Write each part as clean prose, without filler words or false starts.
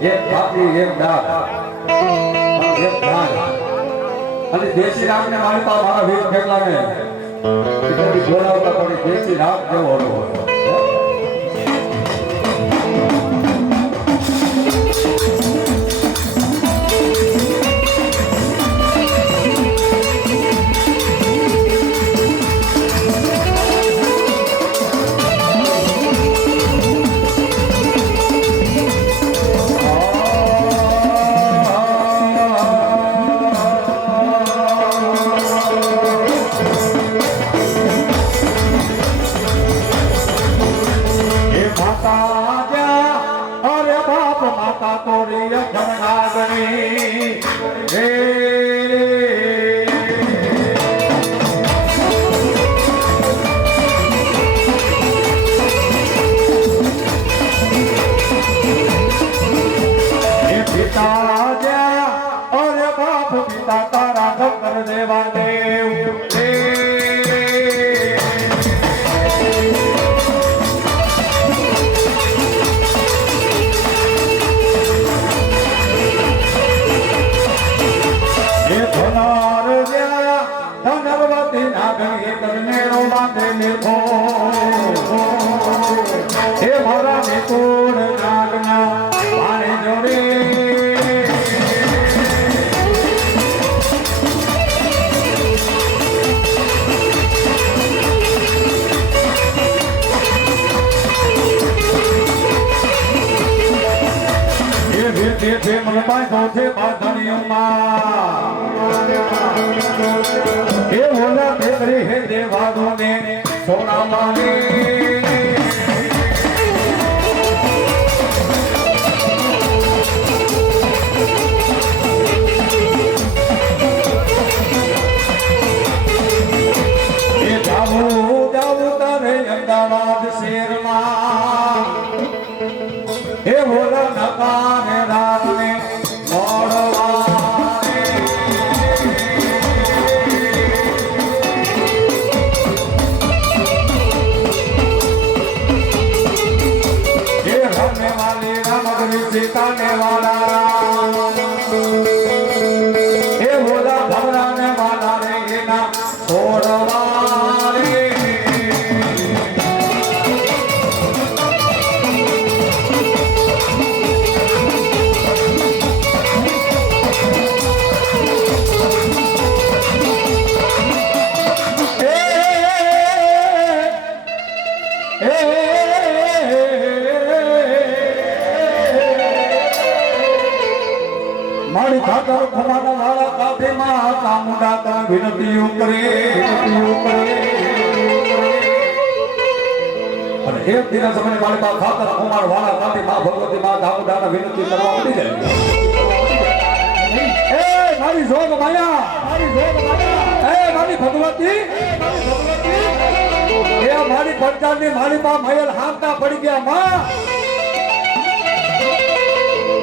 એક ભાગી એક દાળ એક દાળ અને દેશી રામને મારી પાસે મારા વીર ખેલાને એટલી બોલાવતા પડી દેશી રામ જેવો હતો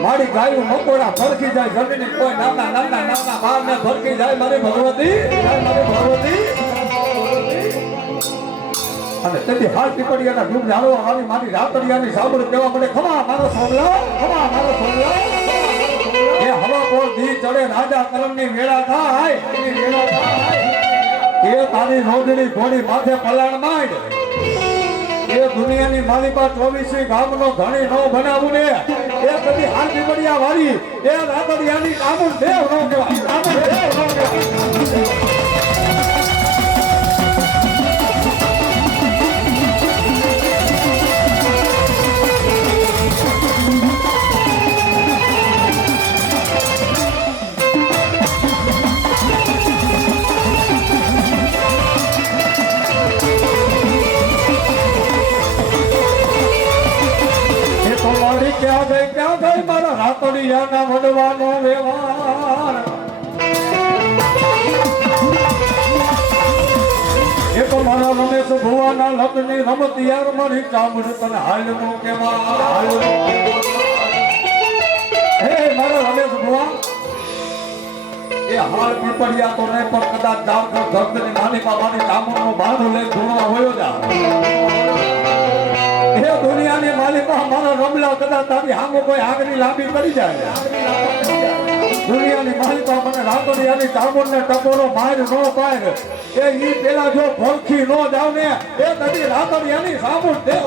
મારી ગાયું મકોડા ફરકી જાય જમીન કોઈ નાના નાના નાના બાર ને ફરકી જાય મારી ભગવતી અને તેથી હાલ પીપળિયાના ડૂબ જાળવા આવી મારી રાતડિયાની સાંભળ કેવા મને ખમા મારો સોમલા એ હવા પર દી ચડે રાજા કરમની વેળા થાય એ તારી રોજડી ઘોડી માથે પલાણ માંડ એ દુનિયાની માલિકા 24 ગામનો ધણી નો બનાવું ને એ કદી હાલ પીપળિયા વાળી એ રાતડિયાની કામું દેવ નો કહેવાય ક્યાં ગઈ મારા રાતડિયાના વડવાનો વ્યવહાર એક મારા રમેશ ભુવાના લગ્નની રમત યાર મારી ચામડ તને હાલનું કેવા હે મારા રમેશ ભુવા એ હાલ પીપળિયા તો નહીં પણ કદાચ જામગઢ ધરતીની નાની પાવાની ચામડનો બાંધો લઈ ધૂણવા હોયો જા હે દુનિયાની માલિકા મારા રમલા કદાચ તારી સામે કોઈ આગની લાંબી કરી જાય દુનિયાની માલિકા મને રાતોડિયાની ચામુંડને ટકોરો માર નો પાય એ ઈ પેલા જો ભરખી નો જાવ ને એ કદી રાતોડિયાની સામુંડ દેવ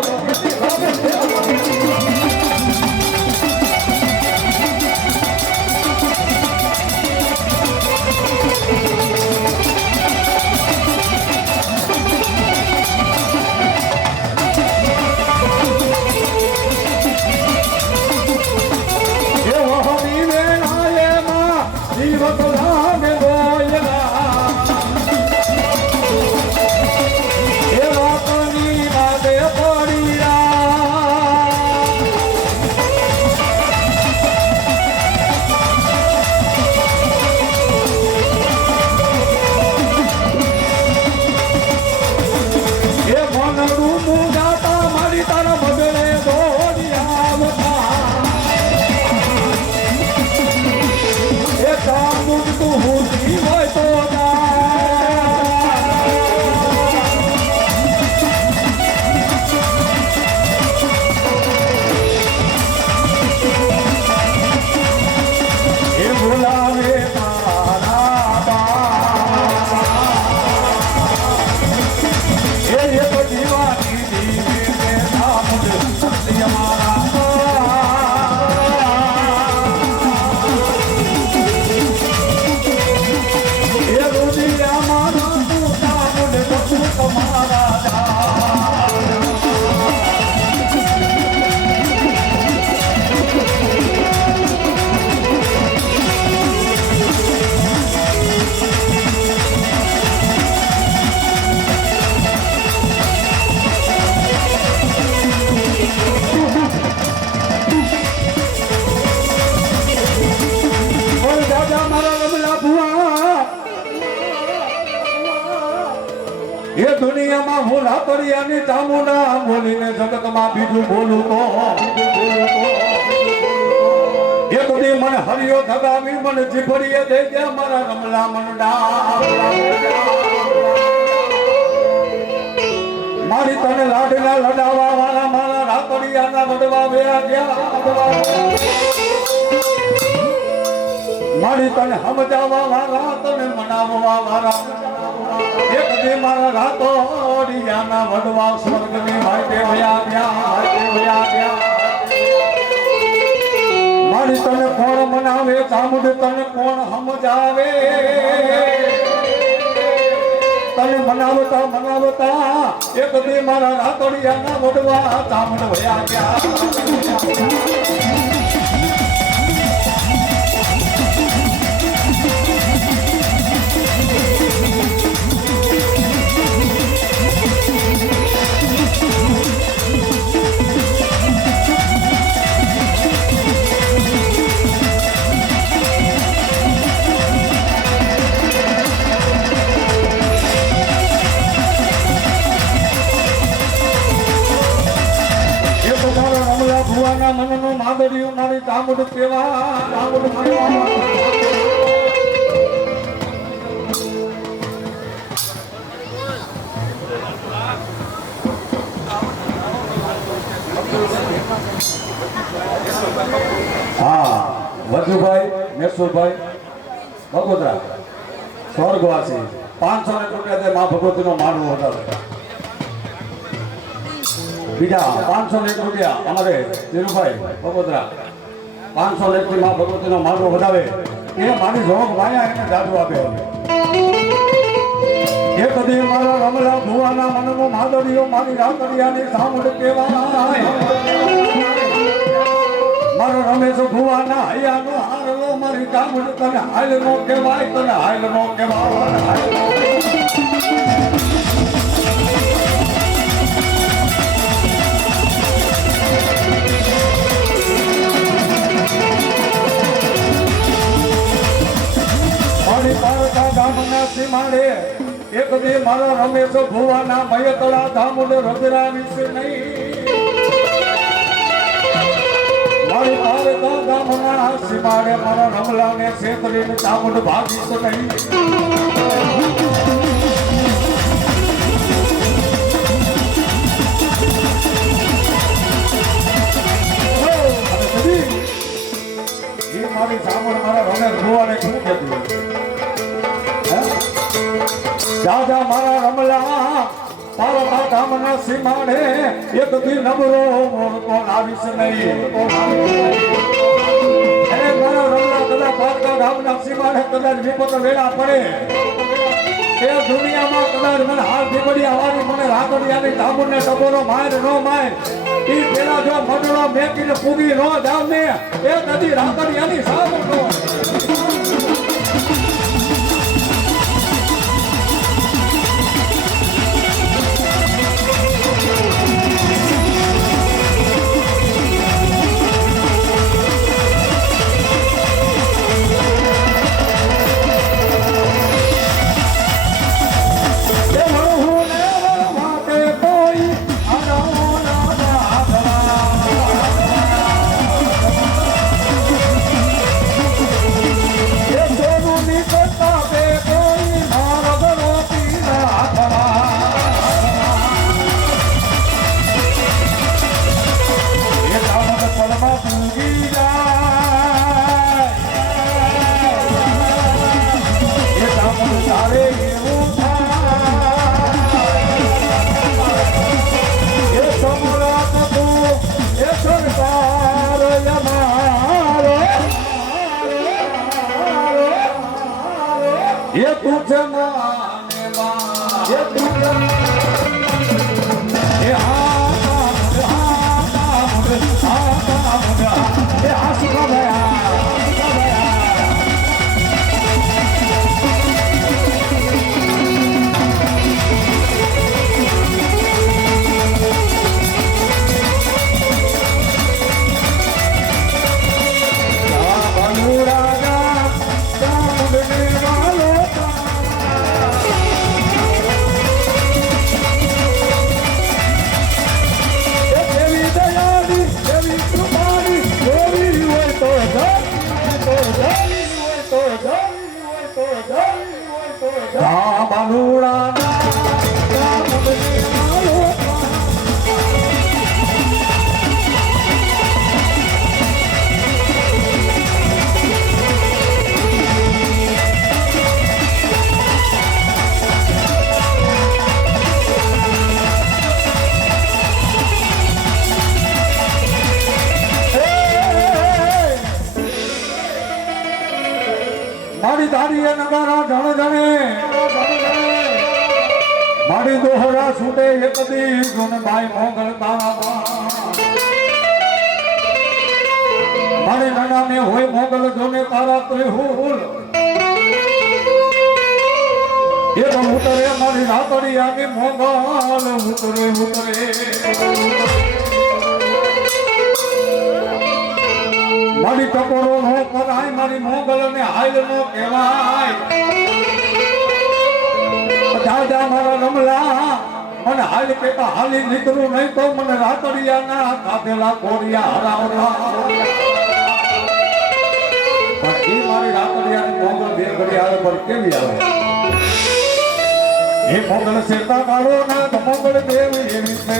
એ દુનિયામાં હું રાતોડિયાની ચામુંડા બોલીને જગતમાં બીજું બોલું તો એ બધી મને હરિયો થગાવી મને જીભડીએ દઈ દે મારા રમલા મંડા મારી તને લાડના લડાવા વાળા મારા રાતોડિયાના વડવા વ્યા ગયા મારી તને સમજાવવા વાળા તને મનાવવા વાળા એક દે મારા રાતોડિયાના વડવા સ્વર્ગની માર્ગે વયા ગયા મારી તને કોણ મનાવે ચામુંડ તને કોણ સમજાવે તને મનાવતા એક દે મારા રાતોડિયાના વડવા ચામુંડ વયા ગયા ભુવાના મનનું માદડિયું મારી ચામુંડ કેવા ચામુંડ હા વજુભાઈ મેસુરભાઈ ભગોદરા સ્વર્ગવાસી 500 રૂપિયા મા ભગવતીનો માનવો વધારે બીજા 501 રૂપિયા અમારે ધીરુભાઈ ભગોદરા 501 માં ભગવતીનો માનવો વધાવે એ મારી જોગ માયા એને જાદુ આપે એ કદી મારા રમલા ભુવાના મનનો માદડિયો મારી રાતડિયાની સામુંડ કેવાય મારો રમેશ ભુવાના હૈયાનો હારલો મારી ચામુંડ તને હાલ નો કહેવાય તને હાલ નો કહેવાય સીમાડે એક દે મારા રમેશ ભુવાના મયતળા ધામુડ રજરા વિશે નહીં મારી પારકા ગામના સીમાડે મારા રમલાને છેતરીને ચામુંડ ભાગીશ નહીં મારી સામણ મારા રમેશ ભુવાને શું કહેતું હે? જા જા મારા રમલા પારતા ગામના સીમાડે એક દી નબરો કોણ આવીશ નહીં હે મારા રમલા કદાચ પારતા ગામના સીમાડે કદાચ વિપત વેળા પડે એ દુનિયામાં કદાચ મને હાલ દીપડિયા વાળી મને રાગડિયાની ધામુને ટબોરો માર નો માર ઈ પેલા જો મંડળો મેકીને પૂગી નો જાવ ને એ કદી રાગડિયાની સામો નો ये तुझे माने ये तुझे ये आशिका भया મારી દાડીએ નગારા જણ જણે મારી દોહરા છૂટે એક દી જોન ભાઈ મોગલ તારા મારી નાનાને હોય મોગલ જોને તારા ત્રિહુલ એ તો ઉતરે મારી રાતડિયાની મોગલ ઉતરે ઉતરે મારી ટકોરો નો કરાય મારી મોગલ ને હાલ નો કહેવાય દાદા મારા રમલા મને હાલ કેતા હાલી નીકળું નહીં તો મને રાતડિયાના કાઢેલા કોરિયા હરાવરા પણ એ મારી રાતડિયાની મોગલ બે ઘડી આવે પર કેવી આવે એ મોગલ સેતા કાઢો ના મોગલ દેવી એવી છે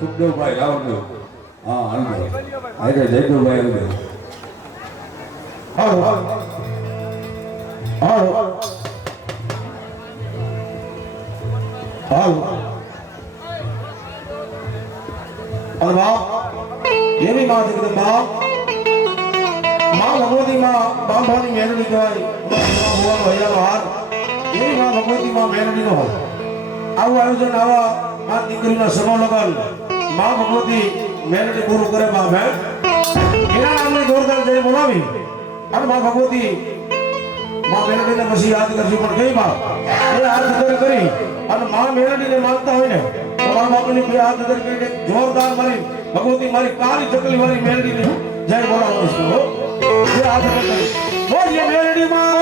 સુખદેવભાઈ આવજો. હા આવજો. આજે જયદેવભાઈ આવજો. હાલો હાલો હાલો અરે એવી માં જગદંબા માં ભગવતી માં બાંભાની મેલડી કહેવાય. ભગવાન ભૈયાનો હાર એવી માં ભગવતી માં મેલડીનો હાર. આવું આયોજન આવા આ દીકરીના સનો લગન માં ભગવતી મેલડી પૂરું કરે માં બેન એના નામને જોરદાર જય બોલાવી અને માં ભગવતી માં મેલડીને પછી યાદ કરશું. પણ કઈ માં એ હાથ ધરી કરી અને માં મેલડીને માનતા હોય ને તો માં બાપની બે હાથ ધરી કરીને જોરદાર મારી ભગવતી મારી કાળી ચકલી વાળી મેલડીને જય બોલાવવાનું છે. હો એ હાથ ધરી બોલીએ મેલડી માં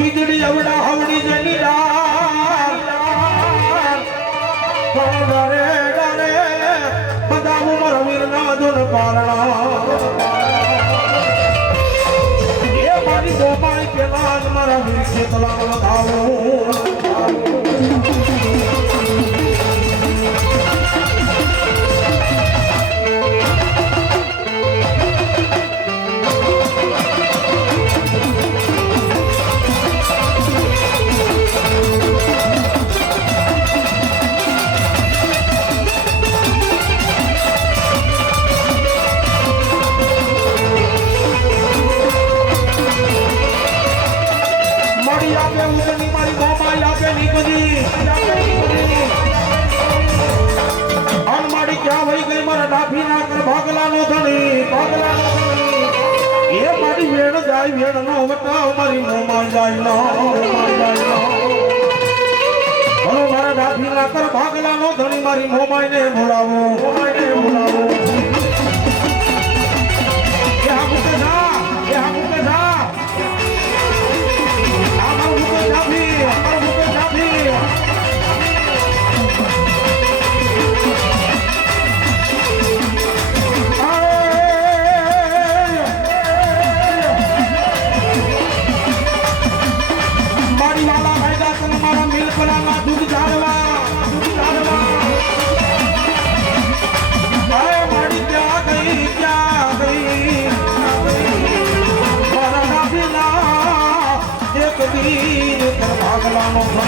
ખીજડી અવડા હવડી જેની ડાર ડરે ડરે બધા ઉમર વીર ના ધૂન પારણા એ મારી ગોપાઈ પેલા જ મારા વીર ખેતલા વધાવું મારી મોમાં જાય મારા ડાભી ના કર ભાગલા નો ધણી મારી મોમાઈ ને બોલાવો ભાગલાનો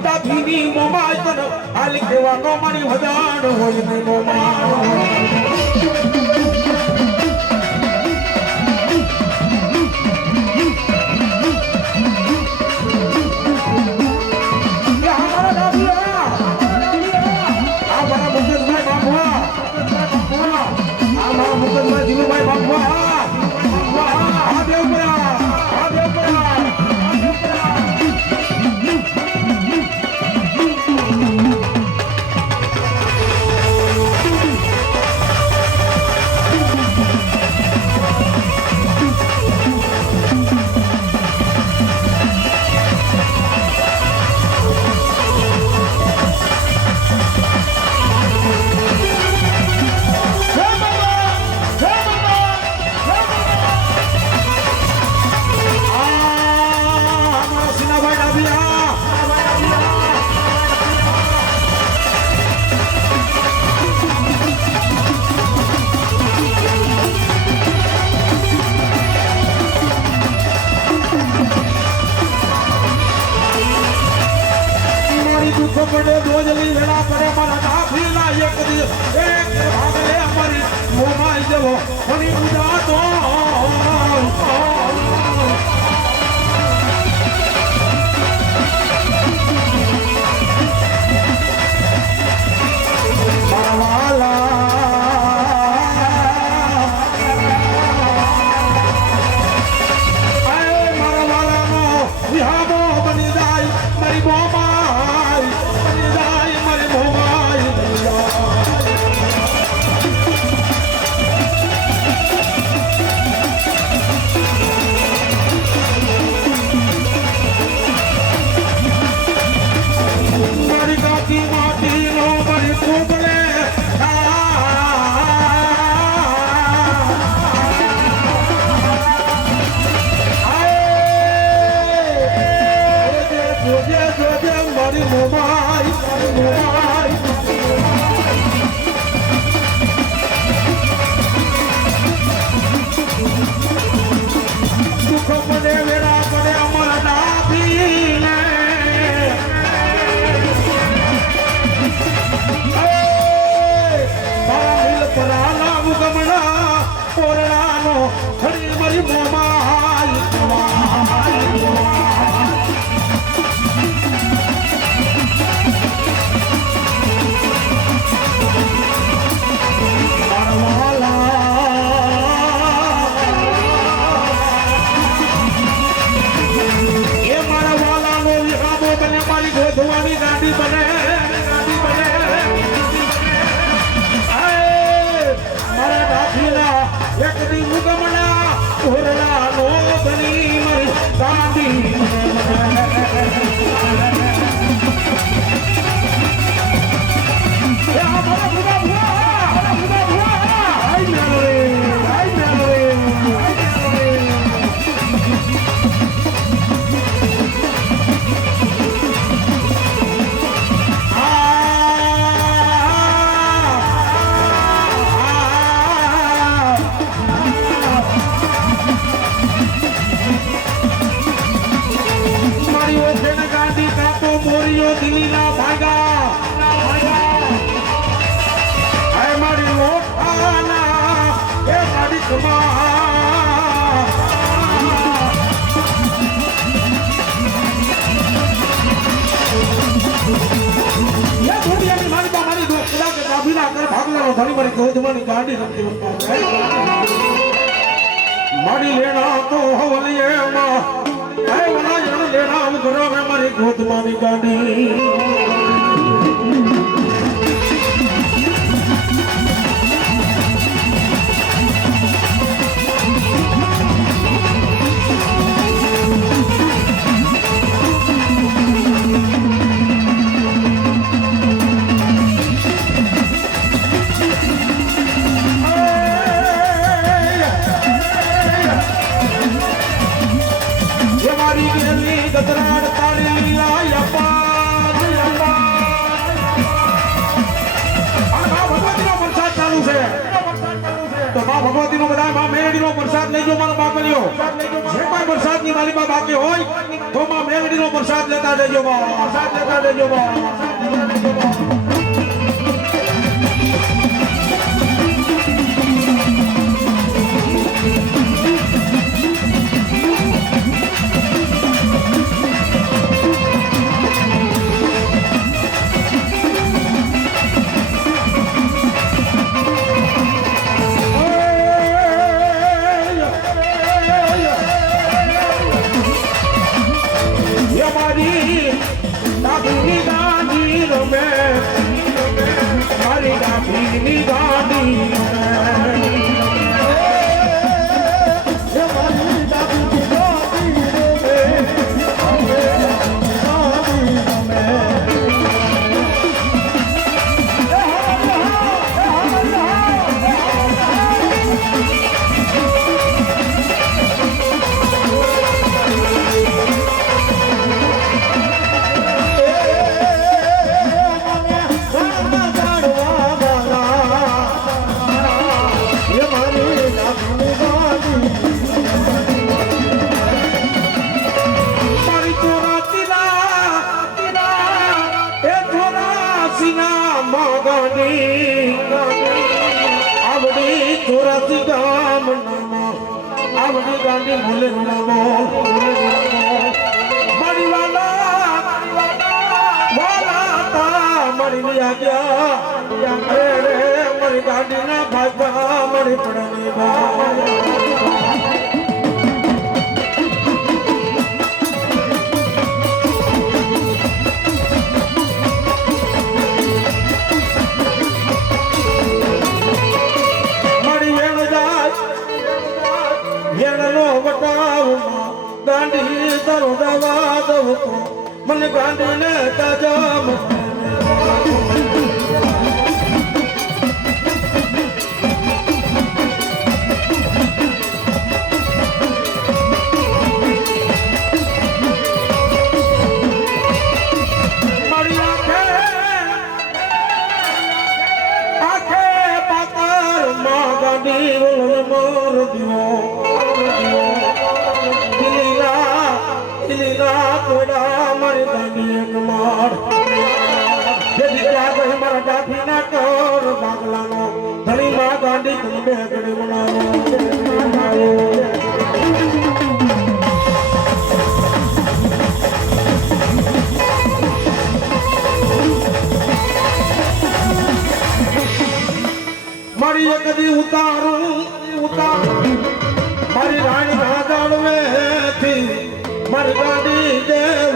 ડાભીની મોમાય તને હાલી દેવાનો મારી વધાડ હોય ને મોમા પડે દોજલી વેળા પડે મારા નાભીના એક દિવસ એક ભાગલે અમારી મોમાઈ દેવો ફરી ઉજાતો ધોવાની ગાડી બને મારા દાખીના એક દી મુગમના ઓરડા નો બની મારી ગાડી દિલ્હીના ભાગા હે મારી લોઠાના એ મારી કમા યે દુનિયાની મારી બા મારી દોસ્ત કદા કે કાબીના કર ભાગલાનો ધણી મારી ગોધવાની ગાડી રમતી મારી લેણા તો હવલિયેમાં હે વના જણ લેણા કરો મે મારી ગોધવાની ગાડી ભગવતીનો બધા માં મેલડીનો પ્રસાદ લેજો મારા બાપલીઓ જે કોઈ પ્રસાદની મારી માં બાકી હોય તો માં મેલડીનો પ્રસાદ લેતા દેજો પ્રસાદ લેતા દેજો મારી ગાંડી ભૂલે ગુના બોલ મારી વાલા મારી વ્યાગ્યા રે મારી ગાંડી ના ભાગા મારી પડની ગાંધી તારો દવા દઉં તો મને ગાંધી ને તાજા મારી આખે પાકાર માં ગાંધી મોર દિયો મારી ગાંધી એક માર મારા ડાફી ના કર બાગલાનો ધણી માં ગાંધી તમે બે ઘડી બનાવો મારી એક દી ઉતારું મારી રાણી રાજાળવે થી મારી ગાંધી દેવ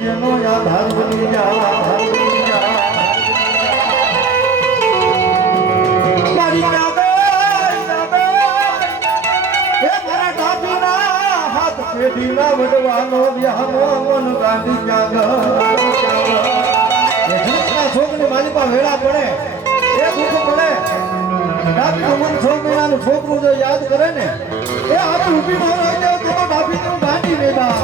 જેનો આધાર બની હાથ પેઢીના વડવાનો વ્યામોન ગાંધી છોકરી મારી પાસે વેળા પડે એ દુઃખ પડે ડાબી મન 6 મહિનાનું છોકરું જો યાદ કરે ને એ આપણે ઊભી ન રહી જાય તો ડાબી નું ગાંધી લેતા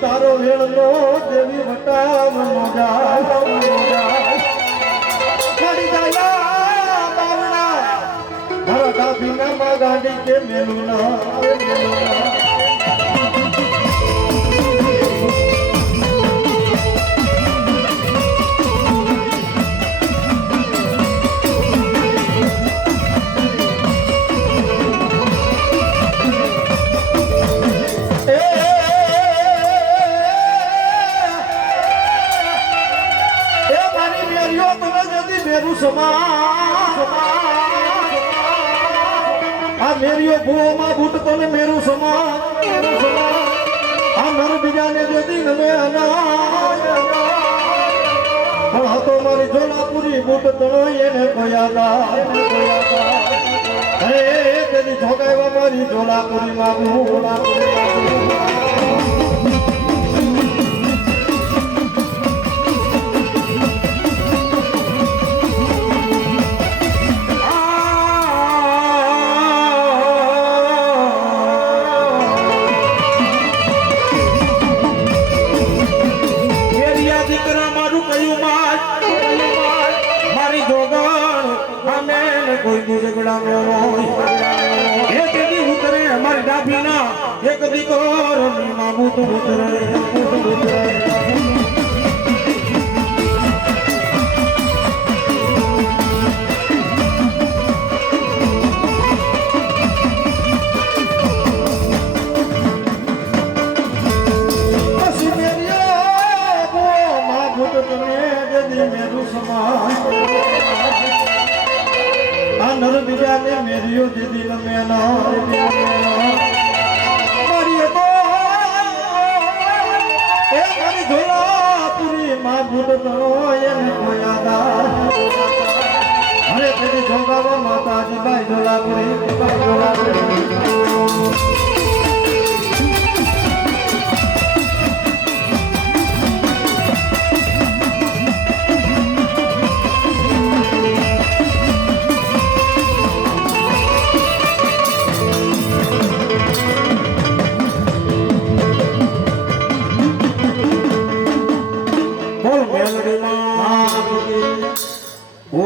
તારો વેળનો દેવી વટાવ મોજા મારી જાય બાવણા મારા કાફીના માં ગાંધી કે મેલું ના मेरू आ मेरियो भूओ मा बूट तने मेरू समा आ नर बीजा ने जो दिन में अनाज हा तो मारी जोलापुरी बूट तनो येने कोयादा हे तेरी झोगावा मारी जोलापुरी मा बूला कोई झगड़ा में रोई एक दी उतरे हमारी डाबी ना एक दी और मामू तो उतरे नर बिजा ने मेरियो दीदी न मेना मारी तो ए मारी झोला पूरी मां बुट तरो ये ने कोयादा अरे तेरी झोगावा माता जी भाई झोला पूरी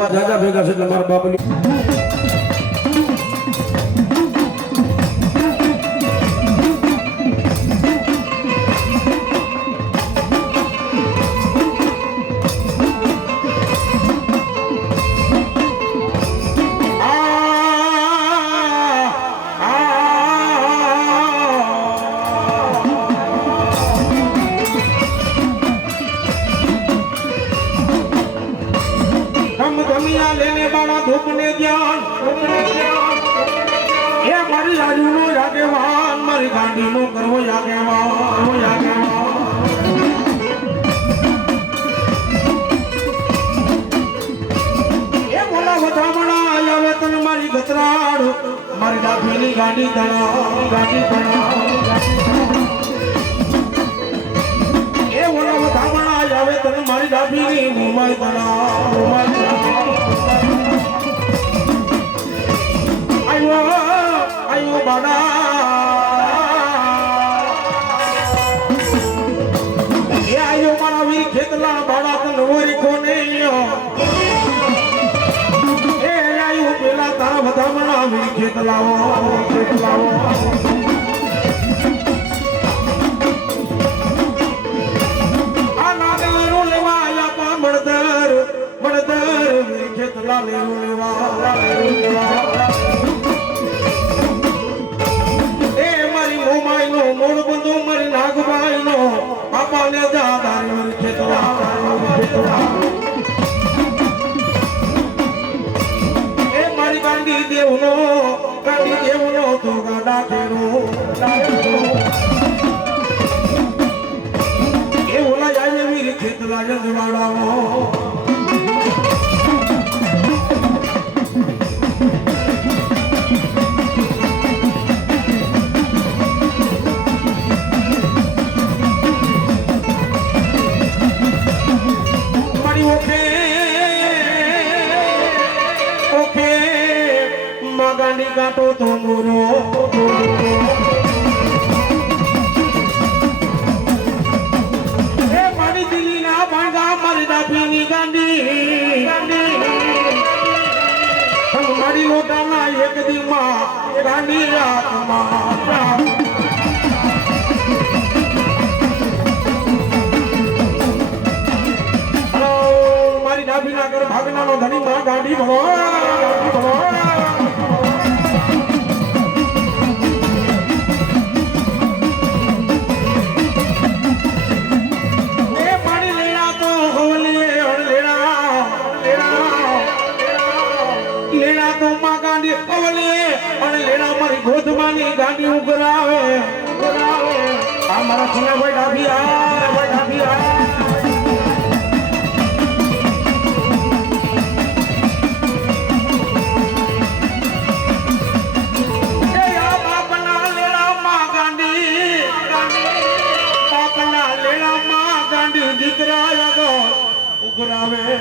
ભૂવા જાજા ભેગા છે એટલે મારા બાપની લેને બાળા ધૂપને ધ્યાન એ મારી આજુનો યાગેવાન મારી ગાંડીનો કરવો યાગેવાન એ બોલા વધામણા આવે તને મારી ગતરાડ મારી ડાભીની ગાંડી તણા એ બોલા વધામણા આવે તને મારી ડાભીની મુંબઈ તણા આયો બાડા એ આયો મારા વીર ખેતલા બાડા તનવરી કોને એ આયો પેલા તારા વધામણા વીર ખેતલાઓ આ નાગરો લેવા આયા પા મળદર વીર ખેતલા લેવા મોડ બંધુ મારી નાગબાઈ નો બાપા ને દાદારી ખેતવા એ મારી ગાંડી દેવનો તું ગાડા ખેરો એ ઓલા જાય વીર ખેતલા જવાડાઓ ગાંડી કાટો તો મોરો એ મારી દિલ્હી ના ભાંગા મારી ડાભીની ગાંડી મારી લોટાના એક દીમાં ગાંડી રાતમાં મારી ડાભીના ઘર ભાગનાનો ધણી માં ગાંડી ભણો ગોધમાની ગાંડી ઉગરાવે આ મારા ચીના ભાઈ ડાભી બાપના લેણામાં ગાંડી દીકરા યાદો ઉગરાવે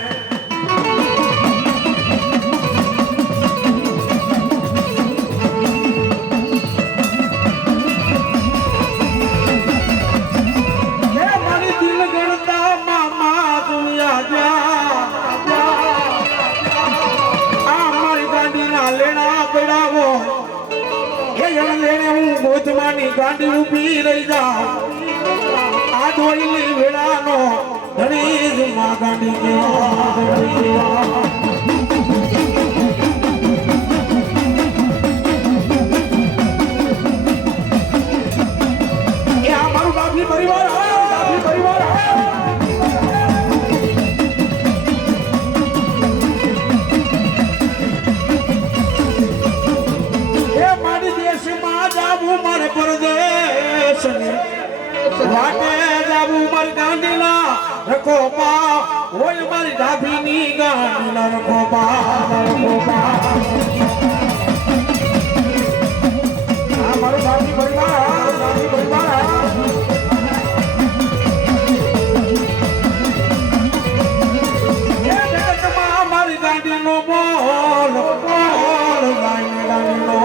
ગોધમાની ગાંડી ઉભી રહી જાઉં આ ધોઈલી વેળાનો ધણી જ માં ગાંડી કેવા એ આ મારું ડાભી પરિવાર પરદેશ વાટે જાવું મારી ગાંડીના રખો પા હોય મારી ડાભીની ગાંડીના રખો પા આ મારો ડાભી પરિવાર એ જગતમાં મારી ગાંડીનો બોલ ગાંડીનો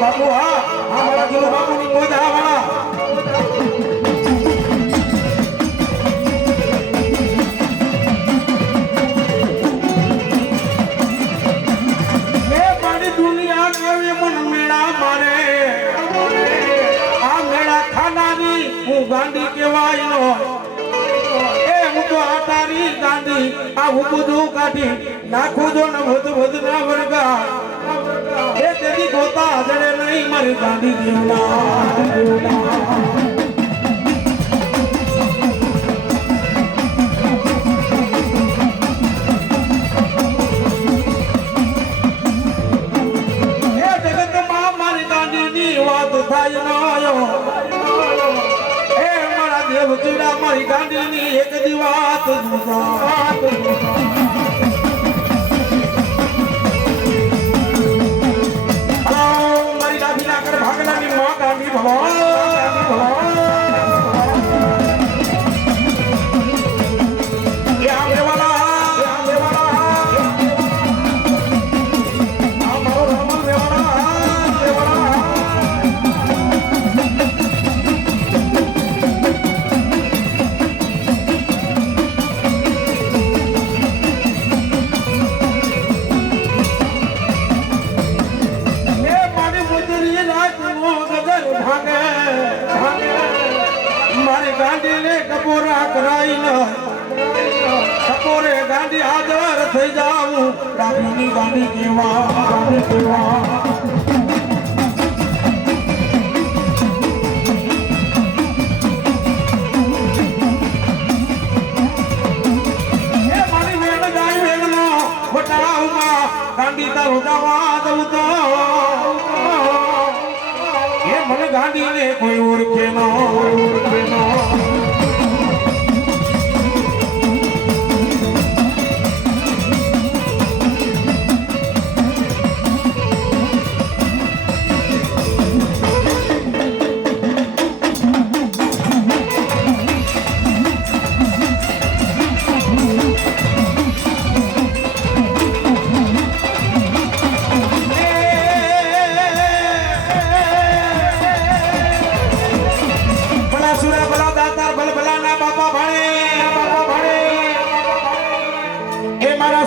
બાપુ મારા જીવ બાપુની મોજા વાળા હું ગાંડી કહેવાય નો એ હું તો આ તારી ગાંડી આ હું બધું કાઢી નાખું જો ને વધુ ના વર્ગા એ તેથી ગોતા જડે નહીં મારી ગાંડી દેવના થાય નાયો એ મારા દેવ ચૂડા મારી ગાંડીની એક દી વાત મારી ગાંધીના કર ભાગલાની માં ગાંધી ભગવાન ગાંડીને કપોરા કરાઈને કપોરે ગાંડી હાજર થઈ જાવું ડાબીની ગાંડી કેવા એ મારી વેણ જાય વેણનો વટાવમાં ગાંડી તારો જવા દઉં તો એ મને ગાંડીને કોઈ ઓળખે ન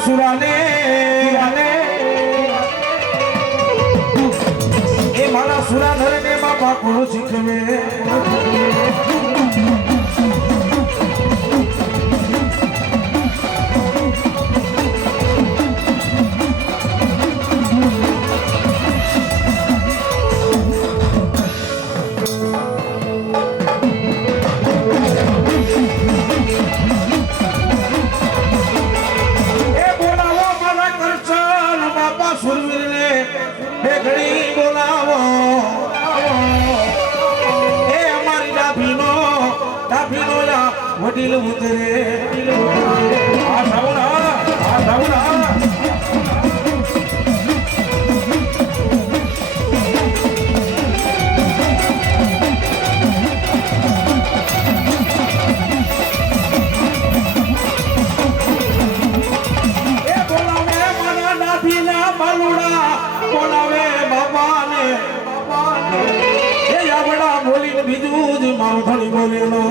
સુરાને એ મારા સુરા ધરને બાપા કોણ શીખવે વડીલ ઉતરે આ સાઉના એ બોલાવે મારા નાભીના બાલુડા બોલાવે બાપાને એ આવડા બોલીને બીજું જ મારો ધણી બોલેલો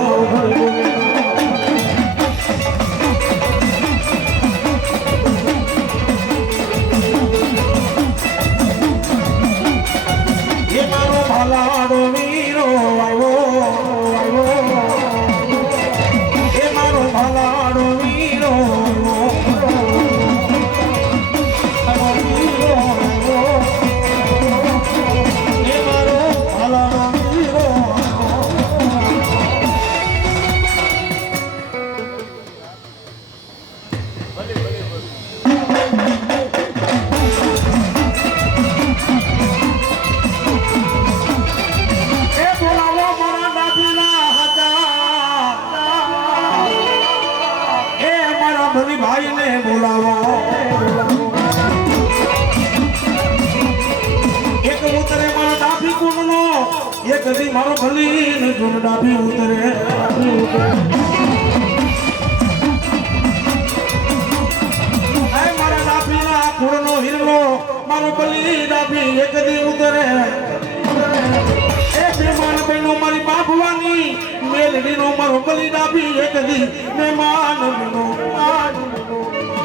ભલાડો વીરો આવ્યો એ મારો ભલાડો વીરો એ મારો ભલાડો વીરો ભાઈ ને બોલાવો એક ઉતરે મારો ડાભી કુંડ નો એક દી મારો ભલી ને જૂન ડાભી ઉતરે મારા ડાભી ના કુંડ નો હિરલો મારો ભલી ડાભી એક દી ઉતરે એ બેમાન બેનો મારી બાપવાની મેલડી નો મારો ભલી ડાભી એક દી બેમાન બેનો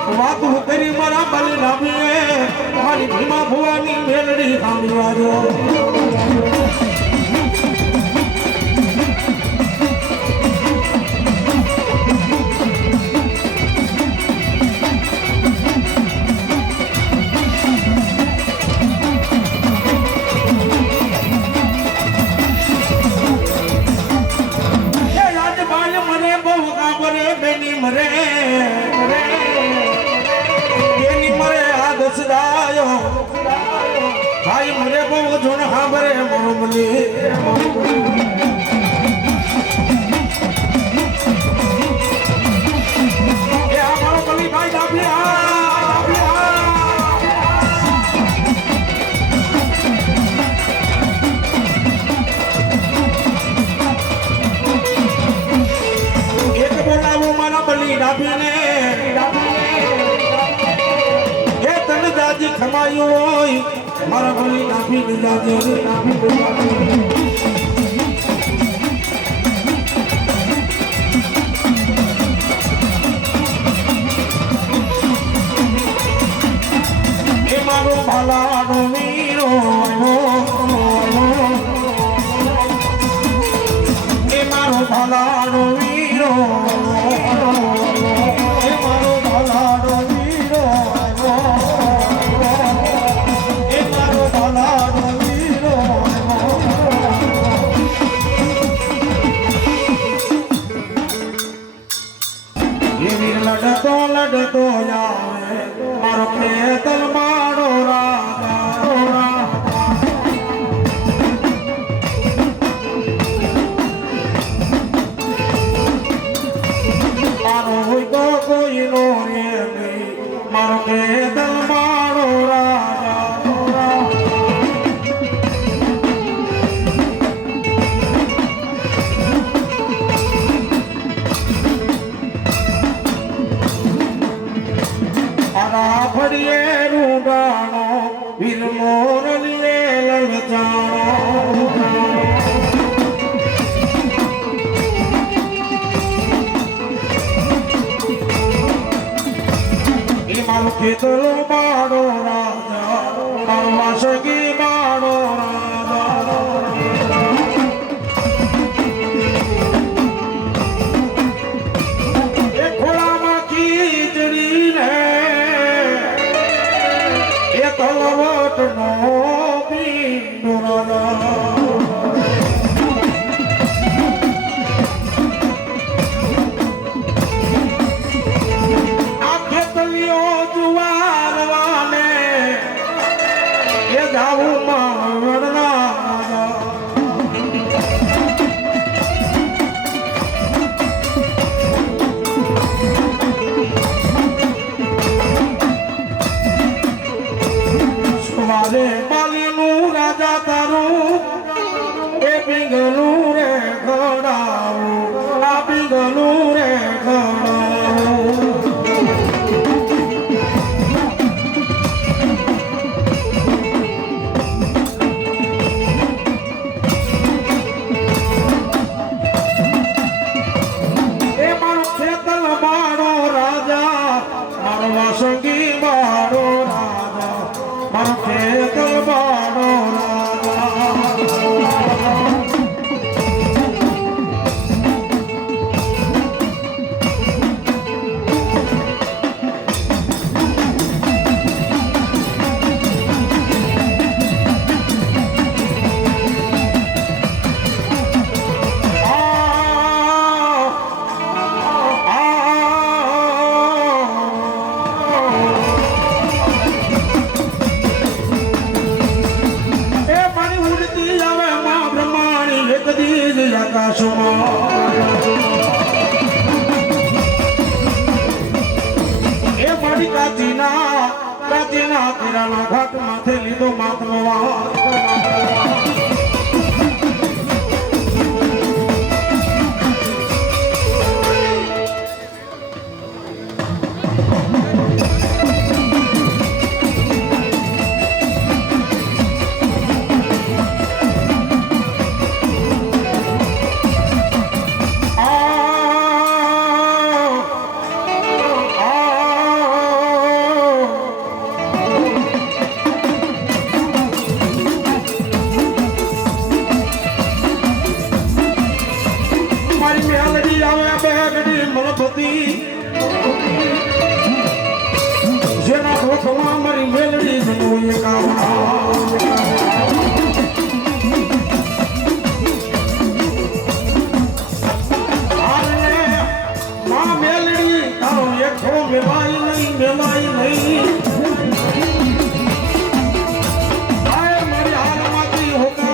વાતું કરી મારા બલી નાભીએ મારી ભીમા ભુવાની મેલડી સાંભળવા સાંભળે મોમલી એ આ મારો કલીભાઈ એક બોલાવો મારા બલી ડાભીને એ તન દાદી ખમાયું હોય મારા બલી ડાભી દાદી એ મારો ભાલાનો વીરો એ મારો ભાલાનો વીરો એ મારો ભાલાનો વીરો એ મારો ભાલાનો વીરો એ વીર લડતો લડતો આવે મારો પ્રેતલ મારો રાજા મારો હોય તો કોઈ નો રે મારો પ્રેતલ મારો રાજા આરા ફડીએ રૂડાણો વીર મોરલીએ લલચાણો એ મારો ખેતરો બાળો રાજા મારો વાસગી બાળો રાજા એ ખોળામાં ખીચડી ને એ તલવટ નો પીંડો રાજા મારે બાલીનું રાજા તારું એ પીંગલું રે ઘડાવું આ પીંગલું રે ઘડાવું એ મારો ખેતલ બાળો રાજા મારો વાસંગી બાળો રાજા મારો ખેતલ બાળો એ મારી કાતીના પીરાના ઘાટ માથે લીધો માતમવા જેના ઢોકમાં મારી મેલડી જનું એક માં મેલડી તારો એકો મેલાય નહીં મારી હાલમાંથી હોકા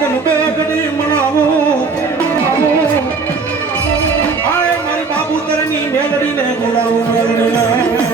તન બેગડી મનાવું આય મારી બાબુતરની મેલડીને બોલાવું મેલડીને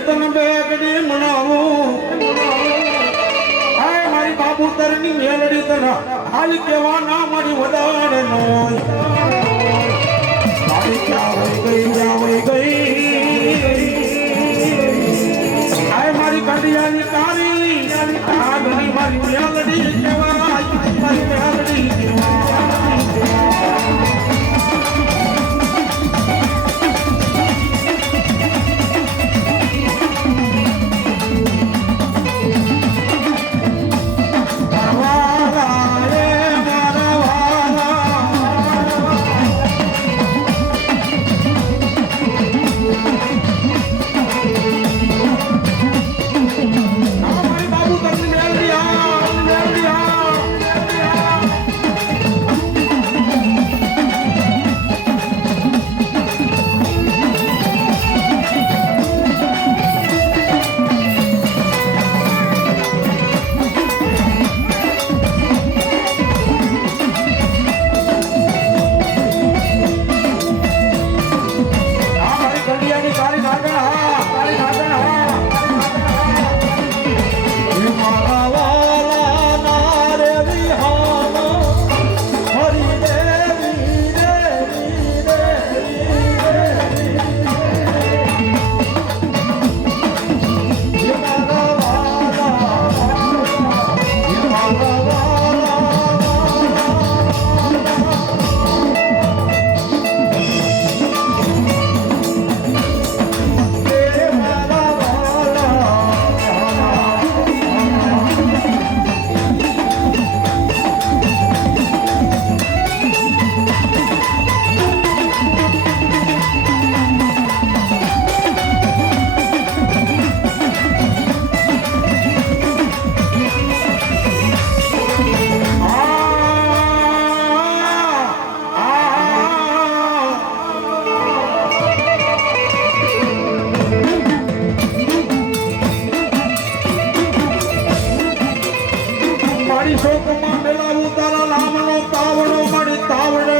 તન બેગડી મનાવું આય મારી બાબુતરની મેલડી તન હાલ કેવા ના મારી વધારે નોય મારી ક્યાં વઈ ગઈ આય મારી કંડિયાની કાળી આગની મારી મેલડી કેવા મારી મેલડી કેવા વાડી શોકમાં મેલાવું તારા નામનો તાવડો મળી તાવડે